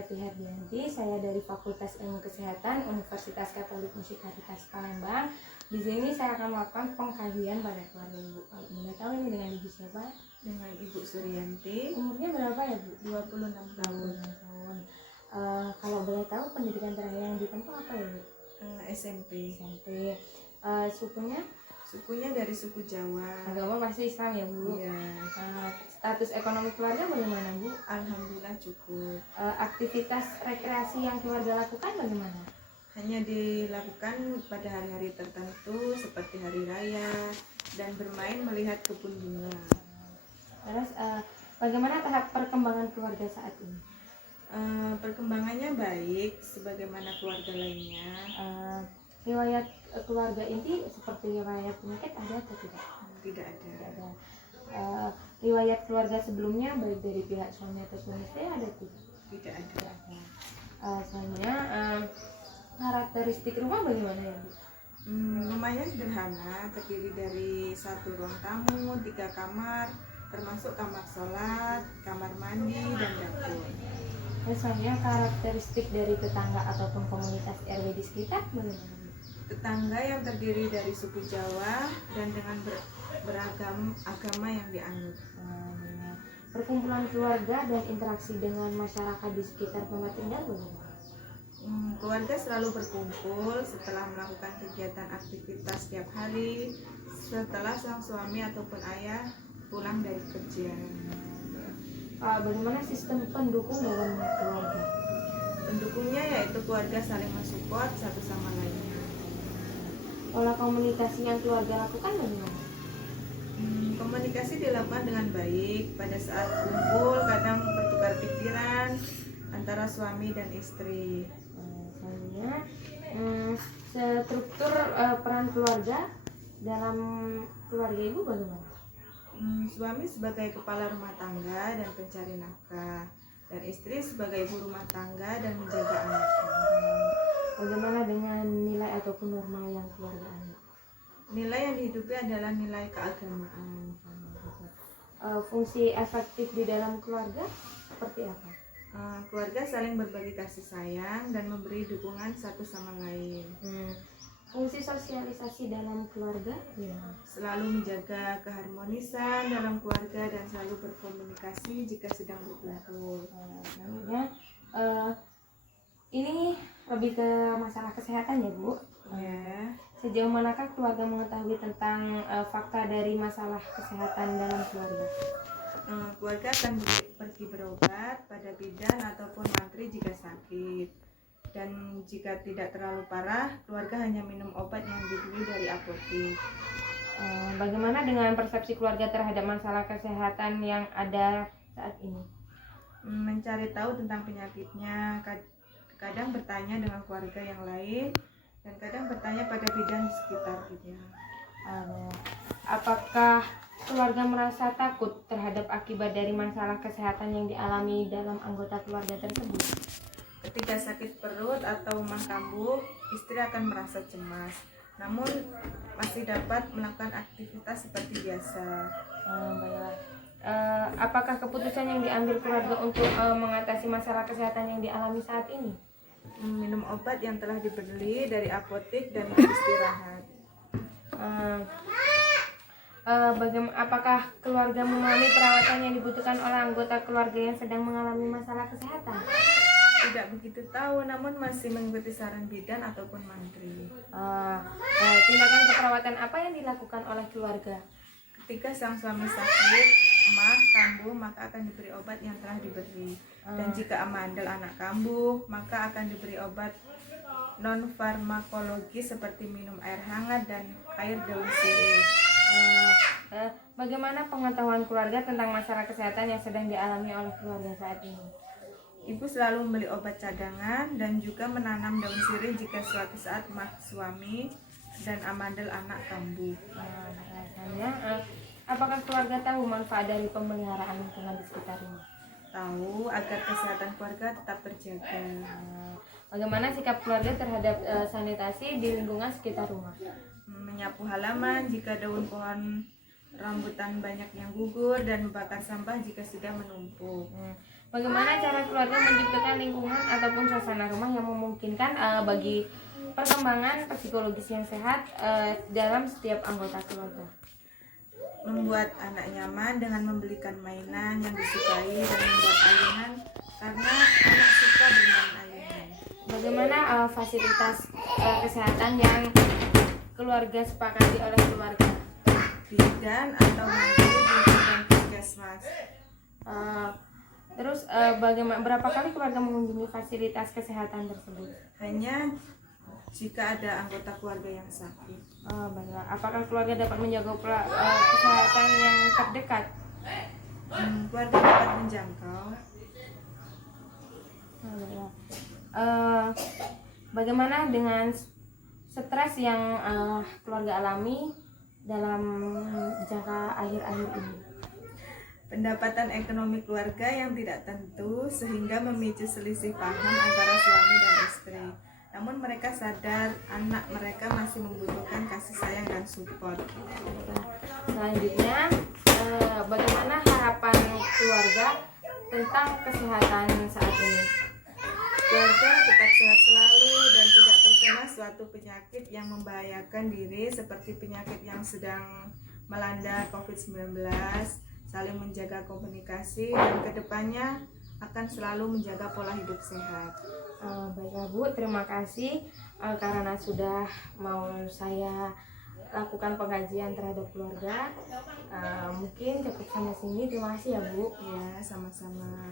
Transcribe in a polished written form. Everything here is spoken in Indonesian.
Melati Herdianti, saya dari Fakultas Ilmu Kesehatan Universitas Katolik Musikalitas Palembang. Di sini saya akan melakukan pengkajian pada keluarga Ibu. Boleh tahu ini dengan Ibu siapa? Dengan Ibu Suryanti. Umurnya berapa ya Bu? 26 tahun. Kalau boleh tahu pendidikan terakhir yang ditempuh apa ya Bu? SMP. Sukunya? Sukunya dari suku Jawa. Agama pasti Islam ya Bu? Iya. Status ekonomi keluarga bagaimana Bu? Alhamdulillah cukup. Aktivitas rekreasi yang keluarga lakukan bagaimana? Hanya dilakukan pada hari-hari tertentu seperti hari raya dan bermain melihat kebun bunga. Terus bagaimana tahap perkembangan keluarga saat ini? Perkembangannya baik sebagaimana keluarga lainnya. Riwayat keluarga inti seperti riwayat penyakit ada atau tidak? Tidak ada. Riwayat keluarga sebelumnya baik dari pihak suami atau suami istri ada tidak? Tidak ada. Selanjutnya karakteristik rumah bagaimana ya Bu? Rumahnya sederhana, terdiri dari 1 ruang tamu, 3 kamar, termasuk kamar sholat, kamar mandi, dan dapur. Selanjutnya karakteristik dari tetangga ataupun komunitas RW di sekitar bagaimana? Tetangga yang terdiri dari suku Jawa dan dengan beragam agama yang dianut. Perkumpulan keluarga dan interaksi dengan masyarakat di sekitar tempat tinggal bagaimana? Keluarga selalu berkumpul setelah melakukan kegiatan aktivitas setiap hari setelah sang suami ataupun ayah pulang dari kerja. Bagaimana sistem pendukung dalam keluarga? Pendukungnya yaitu keluarga saling mensupport satu sama lainnya. Pola komunikasi yang keluarga lakukan bagaimana? Komunikasi dilakukan dengan baik. Pada saat kumpul kadang bertukar pikiran antara suami dan istri. Selanjutnya struktur peran keluarga dalam keluarga Ibu bagaimana? Suami sebagai kepala rumah tangga dan pencari nafkah, dan istri sebagai ibu rumah tangga dan menjaga anaknya. Bagaimana dengan nilai ataupun norma yang keluarga anut? Nilai yang dihidupi adalah nilai keagamaan. Fungsi efektif di dalam keluarga seperti apa? Keluarga saling berbagi kasih sayang dan memberi dukungan satu sama lain. Fungsi sosialisasi dalam keluarga Selalu menjaga keharmonisan dalam keluarga dan selalu berkomunikasi jika sedang berkumpul. Ini lebih ke masalah kesehatan ya Bu? Ya. Sejauh manakah keluarga mengetahui tentang fakta dari masalah kesehatan dalam keluarga? Keluarga akan pergi berobat pada bidan ataupun mantri jika sakit. Dan jika tidak terlalu parah, keluarga hanya minum obat yang dibeli dari apotek. Bagaimana dengan persepsi keluarga terhadap masalah kesehatan yang ada saat ini? Mencari tahu tentang penyakitnya, kadang bertanya dengan keluarga yang lain, dan kadang bertanya pada bidan di sekitarnya. Apakah keluarga merasa takut terhadap akibat dari masalah kesehatan yang dialami dalam anggota keluarga tersebut? Ketika sakit perut atau mah kambuh, istri akan merasa cemas. Namun masih dapat melakukan aktivitas seperti biasa. Apakah keputusan yang diambil keluarga untuk mengatasi masalah kesehatan yang dialami saat ini? Minum obat yang telah dibeli dari apotek dan beristirahat. Apakah keluarga memahami perawatan yang dibutuhkan oleh anggota keluarga yang sedang mengalami masalah kesehatan? Tidak begitu tahu, namun masih mengikuti saran bidan ataupun mantri. Tindakan keperawatan apa yang dilakukan oleh keluarga? Ketika sang suami sakit, mah kambuh, maka akan diberi obat yang telah diberi. Dan jika amandel anak kambuh, maka akan diberi obat non farmakologi seperti minum air hangat dan air daun sirih. Bagaimana pengetahuan keluarga tentang masalah kesehatan yang sedang dialami oleh keluarga saat ini? Ibu selalu membeli obat cadangan dan juga menanam daun sirih jika suatu saat mah suami dan amandel anak kambuh. Apakah keluarga tahu manfaat dari pemeliharaan lingkungan di sekitar rumah? Tahu, agar kesehatan keluarga tetap terjaga. Bagaimana sikap keluarga terhadap sanitasi di lingkungan sekitar rumah? Menyapu halaman jika daun pohon rambutan banyak yang gugur, dan membakar sampah jika sudah menumpuk. Bagaimana cara keluarga menciptakan lingkungan ataupun suasana rumah yang memungkinkan bagi perkembangan psikologis yang sehat dalam setiap anggota keluarga? Membuat anak nyaman dengan membelikan mainan yang disukai dan membuat ayunan karena anak suka bermain ayunan. Bagaimana fasilitas kesehatan yang keluarga sepakati oleh keluarga? Bidan atau mandiri di puskesmas. Terus bagaimana berapa kali keluarga mengunjungi fasilitas kesehatan tersebut? Hanya jika ada anggota keluarga yang sakit. Baiklah. Apakah keluarga dapat menjaga kesehatan yang terdekat? Keluarga dapat menjangkau. Baiklah. Bagaimana dengan stres yang keluarga alami dalam jangka akhir-akhir ini? Pendapatan ekonomi keluarga yang tidak tentu sehingga memicu selisih paham antara suami dan istri. Namun mereka sadar anak mereka masih membutuhkan kasih sayang dan support. Selanjutnya, bagaimana harapan keluarga tentang kesehatan saat ini? Keluarga tetap sehat selalu dan tidak terkena suatu penyakit yang membahayakan diri seperti penyakit yang sedang melanda COVID-19, saling menjaga komunikasi, dan kedepannya akan selalu menjaga pola hidup sehat. Baiklah Bu, terima kasih karena sudah mau saya lakukan pengajian terhadap keluarga. Mungkin cukup sampai sini. Terima kasih ya Bu. Ya, sama-sama.